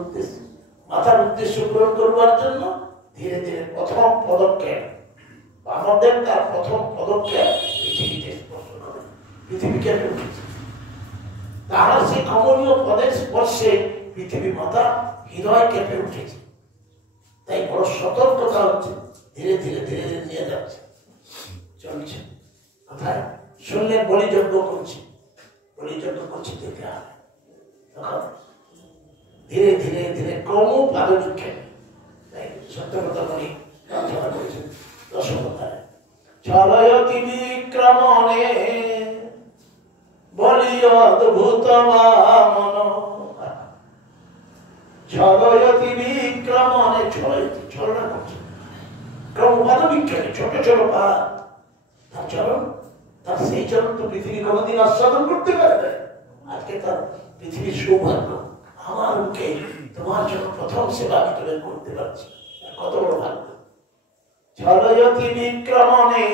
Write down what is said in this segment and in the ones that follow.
উদ্দেশ্য, মাথার উদ্দেশ্য পূরণ করবার জন্য ধীরে ধীরে প্রথম পদক্ষেপ আমাদের, তার প্রথম পদক্ষেপ পৃথিবীকে স্পর্শ করে, পৃথিবীকে উঠেছে। তাহার সেই কমনীয় পদের স্পর্শে পৃথিবী মাতা হৃদয় কেঁপে উঠেছে। তাই বড় সতর্কতা হচ্ছে, ধীরে ধীরে ধীরে ধীরে নিয়ে যাচ্ছে, চলছে। কোথায় শুনলে বলিযজ্ঞ করছি, বলিযজ্ঞ করছি দেখতে হবে। তখন ধীরে ধীরে ধীরে ক্রম পাদবিক্ষেপ। তাই সত্য কথা বলি, প্রার্থনা করেছেন দশমতায়, চলয়তি বিক্রমণে বলি অদ্ভুত বামন, চলয়তি বিক্রমণে, চলয়তি চলনা করছে, ক্রম পাদবিক্ষেপে ছোট ছোট পা, তার চরণ, তার সেই চরণ তো পৃথিবী কোনোদিন আস্বাদন করতে পারবে। আজকে তার পৃথিবীর সৌভাগ্য, আমার মুখে তোমার জন্য প্রথম সেবা আমি তোদের করতে পারছি, কত বড় ভাগ্য। চলয়তি বিক্রমণে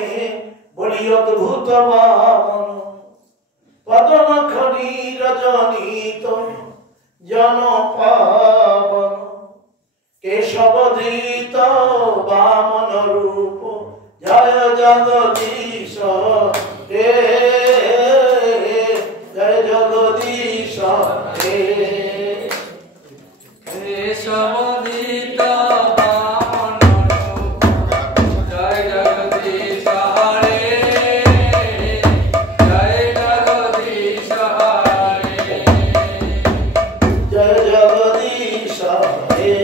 বলি অদ্ভুত বামন, পদনখ নীরজনিত জন পাবন, কেশবধৃত বামন রূপ, জয় জগদীশ হে, জয় জগদীশ হে। কেশবধৃত বামন রূপ, জয় জগদীশ হরে, জয় জগদীশ হরে, জয় জগদীশ হে।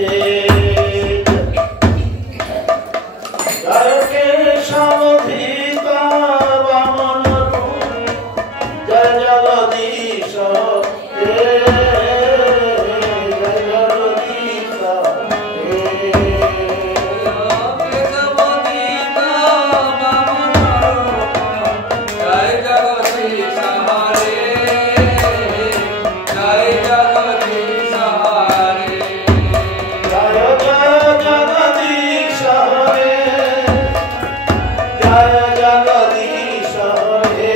জয় কেশবধৃত বামন রূপ, জয় জগদীশ হে, জয় জগদীশ হে। কেশবধৃত বামন রূপ, জয় জগদীশ হরে, জয় জগদীশ হরে, জয় জয় জগদীশ হে,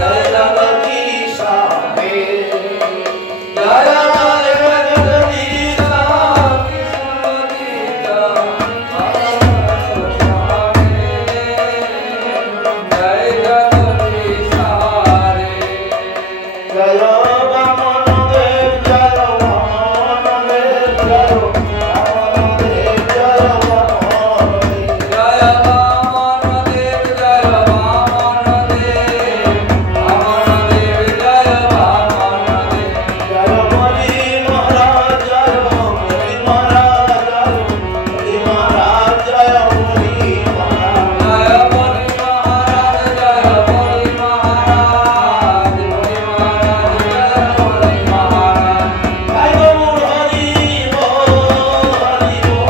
জয় জগদীশ হে, জয় জগদীশ হে, জয় জগদীশ। জয় বামন দেব, জয় বামন দেব, জয় বামন দেব, জয় বামন দেব। জয় বলি মহারাজ, জয় বলি মহারাজ, জয় বলি মহারাজ, জয় বলি মহারাজ। জয় গৌর হরি বল, হরি বল।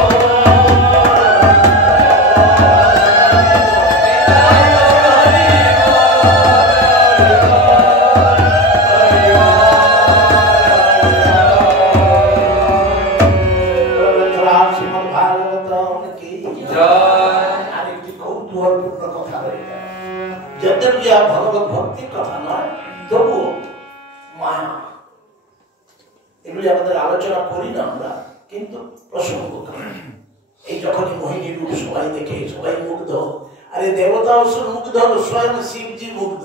শ্রীমদ্ ভাগবতম কি আরেকটি কৌতূহলপূর্ণ কথা রয়ে যায়। যদ্যপি ভগবত ভক্তির কথা নয়, তবুও মায়া, এগুলি আমাদের আলোচনা করি না আমরা, কিন্তু প্রসঙ্গ এই যখনই মোহিনী রূপ সবাই দেখে সবাই মুগ্ধ, আরে দেবতা অসুর মুগ্ধ, স্বয়ং শিবজি মুগ্ধ।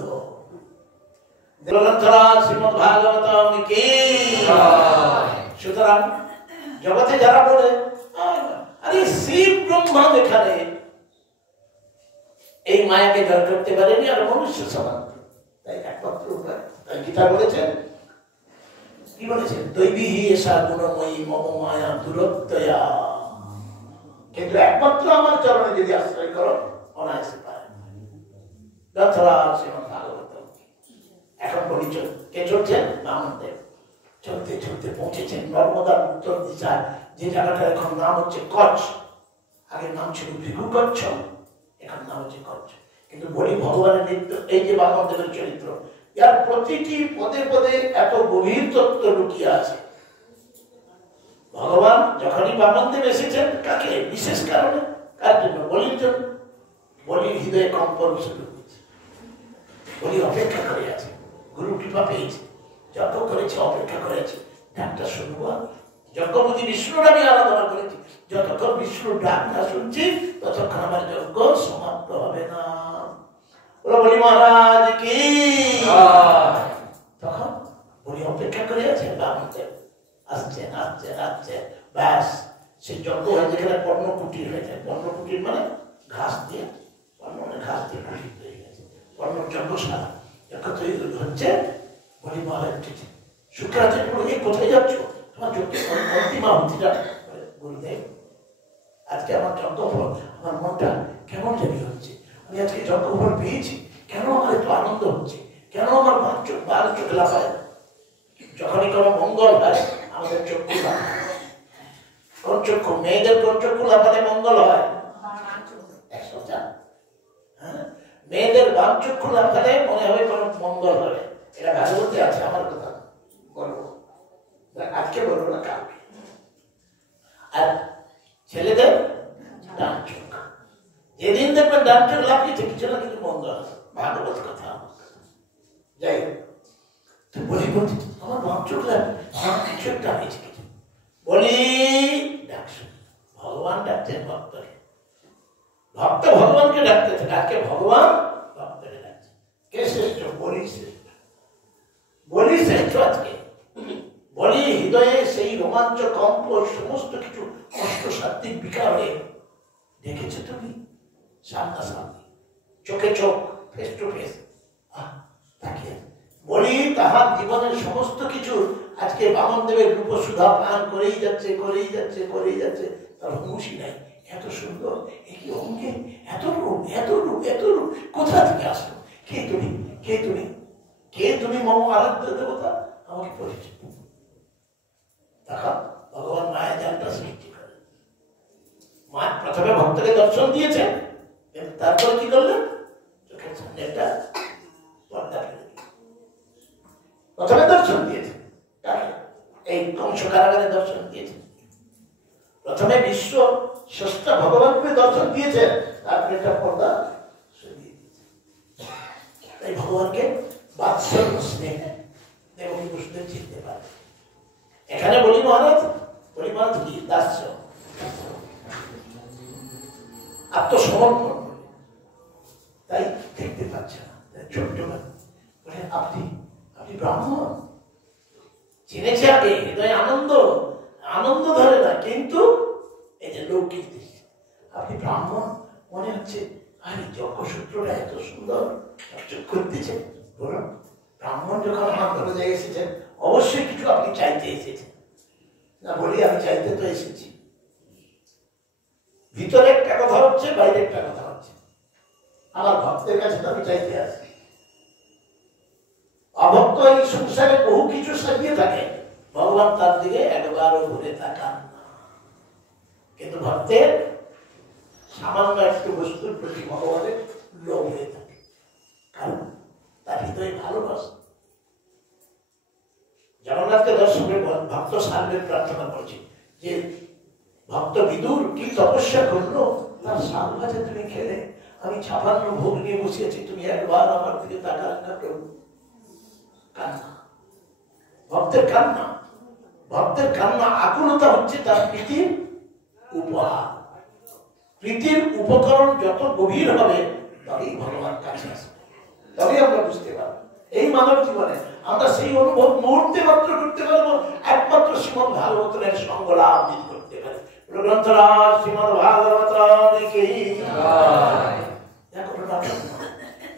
শ্রীমদ্ ভাগবতম কি। সুতরাং জগতে যারা বলে আরে শিব ব্রহ্মা এখানে এই মায়াকে জয় করতে পারেনি, আর মনুষ্য সমান, তাই একমাত্র উপায়। তাই গীতা বলেছেন, কি বলেছেন, দৈবী এসা গুণময়ী মম মায়া দূরত্বয়া, কিন্তু একমাত্র আমার চরণে যদি আশ্রয় করো অনায়াসে পারে। শ্রীমদ্ ভাগবতম। এখন পরিচয় কে চলছেন, বামনদেব। চলতে চলতে পৌঁছেছেন নর্মদার উত্তর দিশায়, যে জায়গাটার এখন নাম হচ্ছে কচ্ছ। আগের নাম ছিল ভিগু কচ্ছ, এখন নাম হচ্ছে কচ্ছ। কিন্তু বলি ভগবানের নিত্য, এই যে বামনদেবের চরিত্র, এর প্রতিটি পদে পদে এত গভীর তত্ত্ব লুকিয়ে আছে। ভগবান যখনই বামনদেব এসেছেন, কাকে বিশেষ কারণে, কার জন্য, বলির জন্য। বলির হৃদয়ে কম্পন শুরু হয়েছে, বলি অপেক্ষা করে আছে, গুরু কৃপা পেয়েছে, যত করেছে অপেক্ষা করেছে, ডাকটা শুনবো। যজ্ঞপতি বিষ্ণুর আমি আরাধনা করেছি, যতক্ষণ বিষ্ণুর ডাক না শুনছি ততক্ষণ আমার যজ্ঞ সমাপ্ত হবে না। ওরা বলি মহারাজ কি, তখন উনি অপেক্ষা করে আছেন বামদেব আসছেন আসছেন আসছেন, ব্যাস সেই যজ্ঞ হয় যেখানে পর্ণকুটির হয়ে যায়। পর্ণকুটির মানে ঘাস দিয়ে, পর্ণ মানে ঘাস দিয়ে কুটির তৈরি হয়েছে, পর্ণ যজ্ঞশালা। যজ্ঞ তৈরি হচ্ছে, বলি মহারাজ উঠেছে। শুক্রাচার্য বলে কোথায় যাচ্ছ, তোমার যজ্ঞের অন্তিম আহুতিটা। গুরুদেব আজকে আমার যজ্ঞফল, আমার মনটা কেমন জানি হচ্ছে, আমি আজকে যজ্ঞফল পেয়েছি, কেন আমার একটু আনন্দ হচ্ছে, কেন আমার বার চোখ লাফায়। যখনই কোনো মঙ্গল হয় আমাদের চক্ষু লাফায়। কোন চক্ষু? মেয়েদের কোন চক্ষু লাফালে মঙ্গল হয়? হ্যাঁ, মেয়েদের বাম চক্ষু লাফালে মনে হবে কোন মঙ্গল হবে। এটা ভাগবতে আছে, আমার কথা বলবো, আজকে বলবো না কালকে। আর ছেলেদের ডান চোখ, যেদিন দেখবেন ডান চোখ লাফিয়েছে কিছু না কিছু মঙ্গল আছে, ভাগবত কথা। যাই হোক, তো বলি বলছি আমার বাম চোখ লাফ, আমার কিছু একটা হয়েছে, কিছু বলি ডাকছে। ভগবান ডাকছেন ভক্তকে, ভক্ত ভগবানকে ডাকতেছে। আজকে ভগবান ভক্তকে ডাকছে। কে শ্রেষ্ঠ? বলি শ্রেষ্ঠ, বলি শ্রেষ্ঠ। আজকে বলি হৃদয়ে সেই রোমাঞ্চ কম্প, সমস্ত কিছু কষ্ট সাত্বিক বিকারে দেখেছো তুমি সামনাসামনি, চোখে চোখ, ফেস টু ফেস তাকে বলি। তাহার জীবনের সমস্ত কিছু আজকে বামনদেবের রূপসুধা পান করেই যাচ্ছে, করেই যাচ্ছে, করেই যাচ্ছে, তার হুঁশি নাই। এত সুন্দর, একই অঙ্গে এত রূপ, এত রূপ, এত রূপ, কোথা থেকে আসলো? কে তুমি? কে তুমি? কে তুমি? মম আরাধ্য দেবতা, আমাকে পরিচয়। তখন ভগবান মায়া জালটা সৃষ্টি করে। মা প্রথমে ভক্তকে দর্শন দিয়েছেন, তারপরে কি করলেন? চোখের সামনে একটা পর্দা ফেলে দিলেন। প্রথমে দর্শন দিয়েছেন এই কংস কারাগারে দর্শন দিয়েছেন, প্রথমে বিশ্ব স্রষ্টা ভগবানকে দর্শন দিয়েছেন, তারপরে একটা পর্দা সরিয়ে দিয়েছেন। তাই ভগবানকে বাৎসল্য স্নেহ দেবকী বসুদেব চিনতে পারে। এখানে বলি মহারাজ, বলি মহারাজ কি দাস্য, আত্মসমর্পণ, তাই দেখতে পাচ্ছে না। ছোট্ট বলে আপনি ব্রাহ্মণ। চিনেছে আগে, হৃদয়ে আনন্দ, আনন্দ ধরে না, কিন্তু এই যে লৌকিক দৃষ্টি, আপনি ব্রাহ্মণ মনে হচ্ছে। আরে যজ্ঞসূত্রটা এত সুন্দর চকচক করতেছে। বলুন, ব্রাহ্মণ যখন আমার দরজায় এসেছেন অবশ্যই কিছু আপনি চাইতে এসেছেন না? বলি আমি চাইতে তো এসেছি। ভিতরে একটা কথা হচ্ছে, বাইরে একটা কথা হচ্ছে। আমার ভক্তের কাছে তো আমি চাইতে আসি। অভক্ত এই সংসারে বহু কিছু সাজিয়ে থাকে, ভগবান তার দিকে একবারও ঘুরে তাকান না। কিন্তু ভক্তের সামান্য একটু বস্তুর প্রতি ভগবানের লোভ হয়ে থাকে, কারণ তার হৃদয়ে ভালোবাসে। জগন্নাথকে দর্শনের ভক্ত সার্বের প্রার্থনা করছি যে ভক্ত বিদুর কি তপস্যা করলো, তার শাক ভাজা তুমি খেলে, আমি 56 ভোগ নিয়ে বসিয়েছি, তুমি একবার আমার দিকে তাকালে না। প্রভু কান্না, ভক্তের কান্না, ভক্তের কান্না, আকুলতা হচ্ছে তার প্রীতির উপহার। প্রীতির উপকরণ যত গভীর হবে তবেই ভগবান কাছে আসবে, তবেই আমরা বুঝতে পারবো। এই মানব জীবনে আমরা সেই অনুভব মুহূর্তে মাত্র করতে পারবো একমাত্র শ্রীমদ ভাগবতের সঙ্গ লাভ করতে পারি। গ্রন্থরাজ শ্রীমদ ভাগবত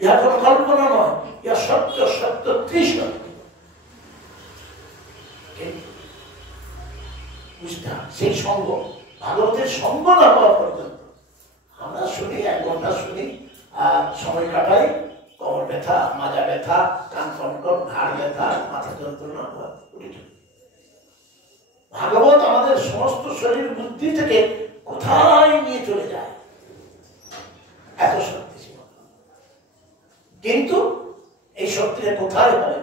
ইহা কোন কল্পনা নয়, ইহা সত্য, সত্য ত্রিসত্য। বুঝতে হবে সেই সঙ্গ, ভাগবতের সঙ্গ না হওয়া পর্যন্ত আমরা শুনি, 1 ঘন্টা শুনি আর সময় কাটাই, কোমর ব্যথা, মাজা ব্যথা, কান কনকন, ঘাড় ব্যথা, মাথা যন্ত্রণা। ভাগবত আমাদের সমস্ত শরীর বুদ্ধি থেকে কোথায় নিয়ে চলে যায়, এত শক্তি ছিল। কিন্তু এই শক্তিটা কোথায় হয়?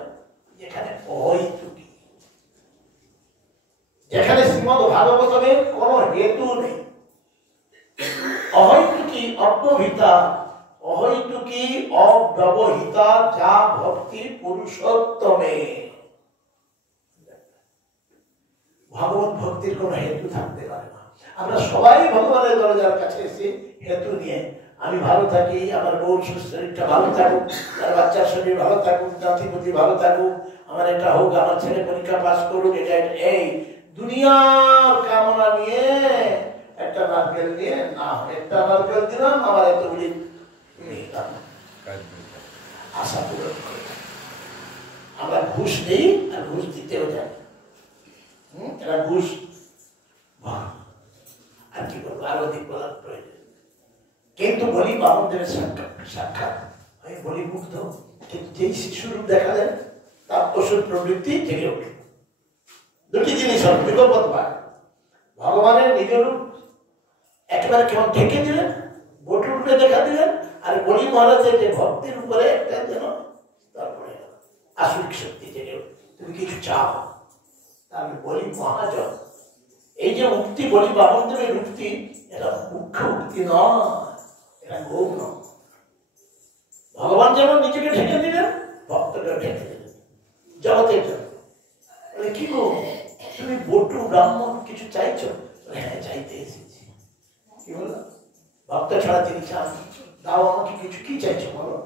যেখানে অহৈতুকী, যেখানে শ্রীমদ ভাগবতের কোন হেতু নেই। অহৈতুকী, অব্যবহিতা, অহৈতুকী অব্যবহিতা যা ভক্তি পুরুষোত্তমে। ভগবত ভক্তির কোনো হেতু থাকতে পারে না। আমরা সবাই ভগবানের দরজার কাছে এসে হেতু নিয়ে, আমি ভালো থাকি, আমার বউর শরীরটা ভালো থাকুক, তার বাচ্চার শরীর ভালো থাকুক, নাতিপুতি ভালো থাকুক, আমার এটা হোক, আমার ছেলে পরীক্ষা পাস করুক, এটা এই দুনিয়ার কামনা নিয়ে একটা নারকেল নিয়ে না, একটা নারকেল দিলাম, আমার এতগুলি নিলাম, আশা পূরণ করে আমরা ঘুষ নেই আর ঘুষ দিতেও যাই। এরা ঘুষ আর কি বলবো, আরো অধিক বলার প্রয়োজন। কিন্তু বলি বামনদেবের সাক্ষাৎ আমি বলি মুগ্ধ, কিন্তু যেই শিশুরূপ দেখালেন তার অসুর প্রবৃত্তি জেগে ওঠে। দুটি জিনিস হল, বিগপদ পায়, ভগবানের নিজ রূপ একেবারে কেমন ঢেকে দিলেন, বটু রূপে দেখা দিলেন, আর বলি মহারাজের যে ভক্তির উপরে একটা যেন তারপরে আসরিক শক্তি জেগে ওঠে। তুমি কিছু চাও, তাহলে বলি মহাজন এই যে মুক্তি, বলি বামনদেবের মুক্তি, এটা মুখ্য মুক্তি নয়, এটা গৌণ। ভগবান যেমন নিজেকে ঢেকে দিলেন, ভক্তকে ঢেকে দিলেন জগতের জন্য। কি গো তুমি বটু ব্রাহ্মণ কিছু চাইছো? হ্যাঁ চাইতে এসেছি। কি বললাম? ভক্ত ছাড়া তিনি চান, দাও আমাকে কিছু, কি চাইছো বলো?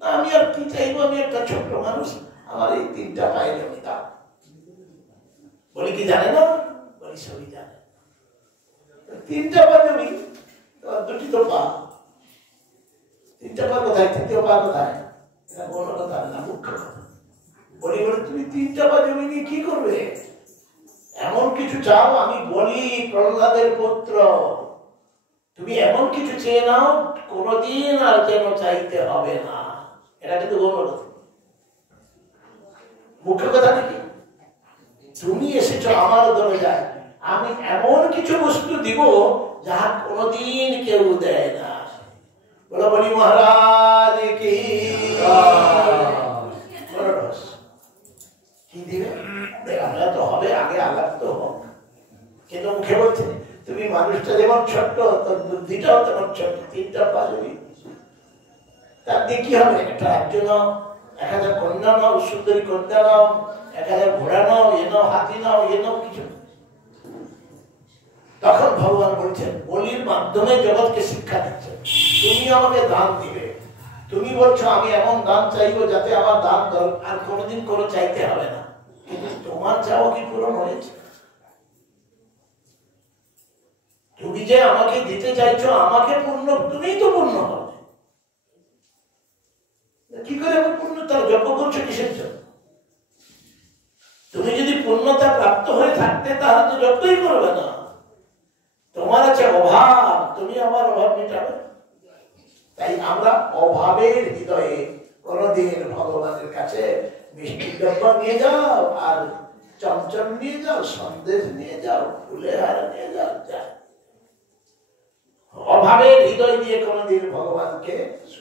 না আমি আর কি চাইবো, আমি একটা ছোট্ট মানুষ, আমার এই 3টা পায়ে জমি দাও। বলি কি জানে না? বলি সবই জানে। 3টা পা জমি, তোমার 2টি তো পা, 3টা পা কোথায়, 3টা পা কোথায়? এটা বড় কথা না, মুখ্য কথা। বলি বলে তুমি 3টা পা জমি নিয়ে কি করবে? এমন কিছু চাও, আমি বলি প্রহ্লাদের পুত্র, তুমি এমন কিছু চেয়ে নাও কোনদিন আর যেন চাইতে হবে না। এটা কিন্তু গৌণ কথা, মুখ্য কথা নাকি? তুমি এসেছো আমার দরজায়, আমি এমন কিছু বস্তু দিব যাহা কোনদিন কেউ দেয় না। বলো বলি মহারাজ কি কি দিবে? আমরা তো হবে, আগে আলাপ তো হোক। কিন্তু মুখে বলছে তুমি মানুষটা যেমন ছোট্ট, তোর বুদ্ধিটাও তেমন ছোট্ট, 3টা পা জমি, তার দিয়ে কি হবে? একটা রাজ্য নাও, 1000 কন্যা নাও, সুন্দরী কন্যা নাও, 1000 ঘোড়া নাও, এ নাও, হাতি নাও, এ নাও, কিছু। তখন ভগবান বলছেন, বলির মাধ্যমে জগৎকে শিক্ষা দিচ্ছেন, তুমি আমাকে দান দিবে। তুমি বলছো আমি এমন দান চাইবো যাতে আমার দান আর কোনোদিন কোনো চাইতে হবে না, কিন্তু তোমার চাওয়া কি পূরণ হয়েছে? তুমি যে আমাকে দিতে চাইছো, আমাকে পূর্ণ, তুমিই তো পূর্ণ হবে। কি করে আমি পূর্ণতা যজ্ঞ করছো কিসের জন্য? তুমি যদি পূর্ণতা প্রাপ্ত হয়ে থাকতে তাহলে তো যজ্ঞই করবে না। তোমার আছে অভাব, তুমি আমার অভাব মেটাবে। তাই আমরা অভাবের হৃদয়ে কোনদিন ভগবানের কাছে মিষ্টি ডব্বা নিয়ে যাও, আর চমচম নিয়ে যাও, সন্দেশ নিয়ে যাও, ফুলের হার নিয়ে যাও, যা অভাবের হৃদয় দিয়ে কোনদিন ভগবানকে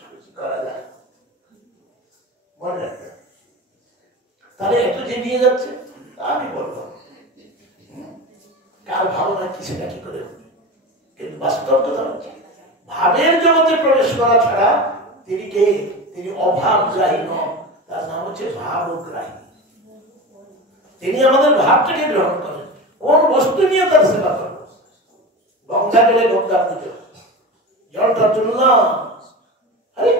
খুশি করা যায় মনে রাখবে। তাহলে এত যে নিয়ে যাচ্ছে আমি বলবো কার ভাবনা কি সেটা কি করে হবে, কিন্তু বাস্তব কথা হচ্ছে ভাবের জগতে প্রবেশ করা ছাড়া তিনি কে? তিনি অভাবগ্রাহী নন, তার নাম হচ্ছে ভাবগ্রাহী। তিনি আমাদের ভাবটাকে গ্রহণ করেন, কোন বস্তু নিয়ে তার সেবা করেন। গঙ্গা গেলে গঙ্গা পুজো, জলটা তুললাম, আরে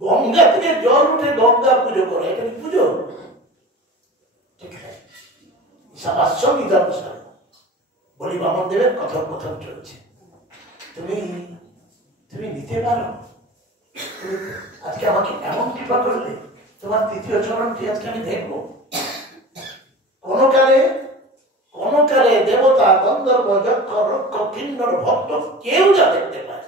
গঙ্গা থেকে জল উঠে গঙ্গা পুজো করে, এটা কি পুজো? ঠিক আছে, বলি বামনদেবের কথোপকথন চলছে, তুমি তুমি নিতে পারো, আজকে আমাকে এমন কৃপা করলে, তোমার 3য় চরণটি আজকে আমি দেখবো। কোন কালে দেবতা, গন্ধর্ব, যক্ষ, রক্ষ, কিন্নর, ভক্ত কেউ যা দেখতে পায়।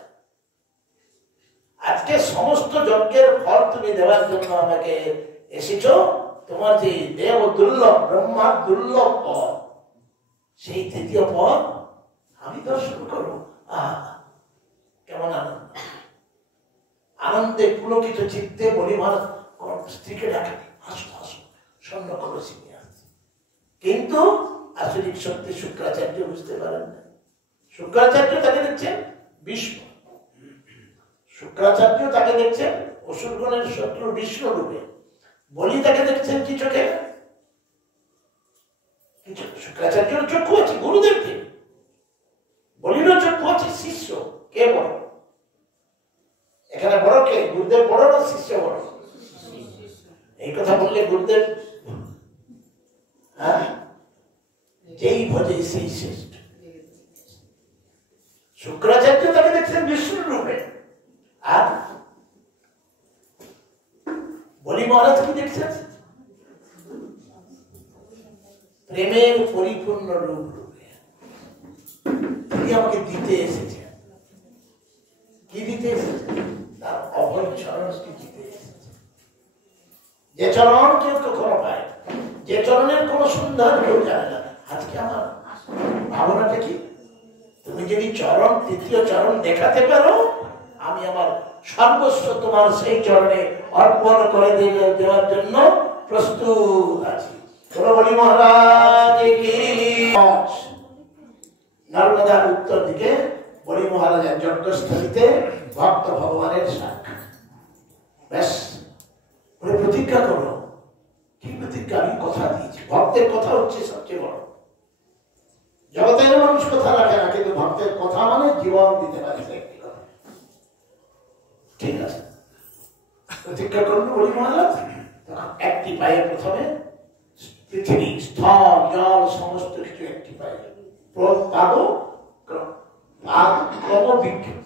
আজকে সমস্ত যজ্ঞের ফল তুমি দেওয়ার জন্য আমাকে এসেছ। তোমার যে দেব দুর্লভ, ব্রহ্মা দুর্লভ পদ, সেই 3য় পদ আমি দর্শন করবো। কেমন আনন্দ! আনন্দে পুলকিত চিত্তে বলি মহারাজ স্ত্রীকে ডাকে, আসো আসো, স্বর্ণ কলসি নিয়ে আসছে। কিন্তু আসরিক সত্যি শুক্রাচার্য বুঝতে পারেন না। শুক্রাচার্য তাকে দেখছেন বিষ্ণু, শুক্রাচার্য তাকে দেখছেন অসুরগণের শত্রু বিষ্ণু রূপে। বলি তাকে দেখছেন কি চোখে? কিছু শুক্রাচার্যের চক্ষু আছে, গুরুদেব কে, বলির চক্ষু আছে, শিষ্য কে বড়? এখানে বড় কে? গুরুদেব বড় না শিষ্য বড়? এই কথা বললে গুরুদেব যেই ভজে সেই শ্রেষ্ঠ। শুক্রাচার্য তাকে দেখছেন বিষ্ণুর রূপে, আর বলি মহারাজ কি দেখছেন? প্রেমের পরিপূর্ণ রূপ রূপে। তিনি আমাকে দিতে এসেছেন। কি দিতে এসেছেন? তার অভয় চরণকে দিতে এসেছেন। যে চরণ কেউ কখনো পায়, যে চরণের কোন সন্ধান কেউ জানে না। আজকে আমার ভাবনাটা কি, তুমি যদি চরণ, তৃতীয় চরণ দেখাতে পারো, আমি আমার সর্বস্ব তোমার সেই চরণে অর্পণ করে দেওয়ার জন্য প্রস্তুত আছি। বলি মহারাজ কি। নর্মদার উত্তর দিকে বলি মহারাজের যজ্ঞস্থলীতে ভক্ত ভগবানের সাক্ষাৎ। ব্যাস, প্রতিজ্ঞা করো। কি প্রতিজ্ঞা? আমি কথা দিয়েছি। ভক্তের কথা হচ্ছে সবচেয়ে বড়। জগতের মানুষ কথা রাখে না, কিন্তু ভক্তের কথা মানে জীবন দিতে পারে। ঠিক আছে, প্রতিজ্ঞা করুন বলি মহারাজ। তখন একটি পায়ে প্রথমে পৃথিবী, স্থল, জল সমস্ত কিছু একটি পায়ে, পাদ বিক্ষেপ,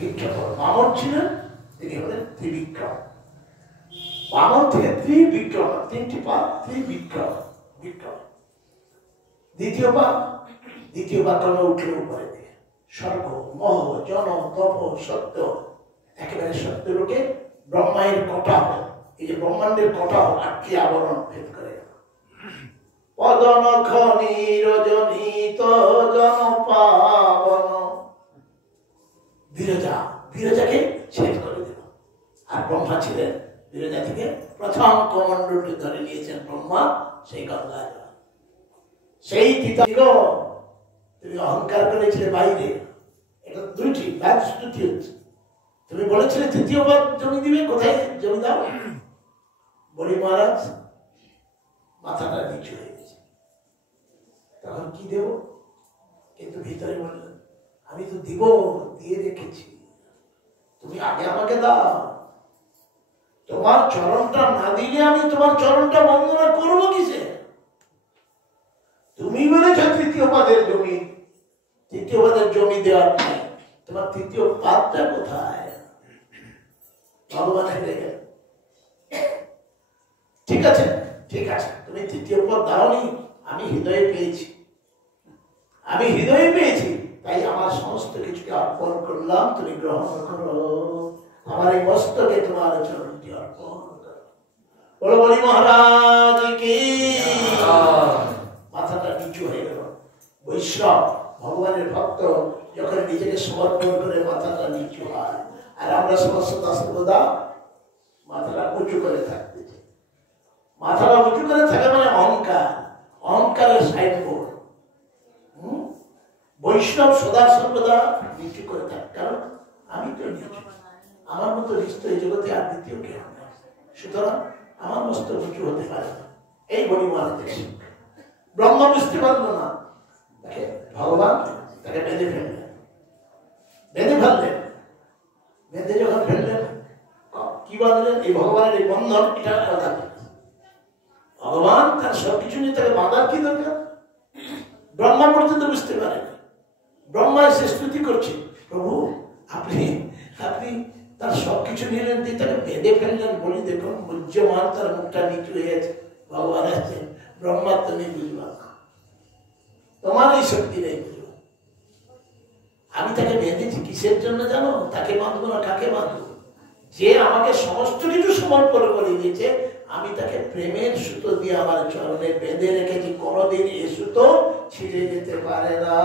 বিক্ষেপ। বামন ছিলেন, তিনি হলেন ত্রিবিক্রম। বামন থেকে ত্রিবিক্রম, তিনটি পা, ত্রিবিক্রম, বিক্রম। দ্বিতীয় পা ক্রমে উঠলে উপরে দিয়ে স্বর্গ, মহ, জন, তপ, সত্য, একেবারে সত্য লোকে ব্রহ্মায়ের কটাহ, এই যে ব্রহ্মাণ্ডের কটাহ 8টি আবরণ ভেদ করে। পদনখ নিরজনিত জন পাবন, বিরজাকে ছেদ করে দিল। আর ব্রহ্মা ছিলেন বিরজা থেকে প্রথম কমণ্ডলটি ধরে নিয়েছেন ব্রহ্মা, সেই গঙ্গা জল। সেই তুমি অহংকার করেছিলে বাইরে, এটা দুইটি ব্যাস স্তুতি হচ্ছে। তুমি বলেছিলে তৃতীয়বার জমি দিবে, কোথায় জমি দাও? বলি মহারাজ মাথাটা নিচু হয়ে গেছে, তখন কি দেব? কিন্তু ভিতরে বললেন, আমি তো দিব, দিয়ে রেখেছি, তুমি আগে আমাকে দাও। তোমার চরণটা না দিলে আমি তোমার চরণটা বন্দনা করবো কিসে? তুমি বলেছ তৃতীয় পাদের জমি, তৃতীয় পাদের জমি দেওয়ার নাই, তোমার তৃতীয় পাদটা কোথায়? ভগবান হেরে গেল। ঠিক আছে, ঠিক আছে, তুমি তৃতীয় পদ দাওনি, আমি হৃদয়ে পেয়েছি, আমি হৃদয়ে পেয়েছি, তাই আমার সমস্ত কিছুকে অর্পণ করলাম, তুমি গ্রহণ করো। আমার এই মস্তকে তোমার চরণটি অর্পণ করো। বলো বলি মহারাজ কি। মাথাটা নিচু হয়ে গেল। বৈষ্ণব ভগবানের ভক্ত যখন নিজেকে সমর্পণ করে মাথাটা নিচু হয়, আর আমরা সমস্ত দাসবোধা মাথাটা উঁচু করে থাকতে চাই। মাথাটা উঁচু করে থাকে মানে অহংকার, অহংকারের সাইনবোর্ড। বৈষ্ণব সদা সর্বদা নিচু করে থাকে, কারণ আমি তো নিচু, আমার মতো নিষ্ঠ এই জগতে আর দ্বিতীয় কেউ নেই, সুতরাং আমার মস্ত উঁচু হতে পারে না। এই বলি মহারাজের শিক্ষা। ব্রহ্মা বুঝতে পারলো না, তাকে ভগবান তাকে বেঁধে ফেললেন। বেঁধে যখন ফেললেন, কি বাঁধলেন? এই ভগবানের এই বন্ধন, এটা ভগবান তার সবকিছু নিয়ে তাকে বাঁধার কি দরকার? ব্রহ্মা পর্যন্ত বুঝতে পারেন। ব্রহ্মা এসে স্তুতি করছে, প্রভু আপনি তার সবকিছু নিলেন, দিয়ে তাকে বেঁধে ফেললেন। বলি দেখুন মুহ্যমান, তার মুখটা নিচু হয়ে গেছে। ভগবান আছেন, ব্রহ্মা তুমি বুঝবা না, তোমার এই শক্তি নেই বুঝবা। আমি তাকে বেঁধেছি কিসের জন্য জানো? তাকে বাঁধবো না, কাকে বাঁধবো? যে আমাকে সমস্ত কিছু সমর্পণ করে দিয়েছে, আমি তাকে প্রেমের সুতো দিয়ে আমার চরণে বেঁধে রেখেছি, কোনোদিন এ সুতো ছিঁড়ে যেতে পারে না।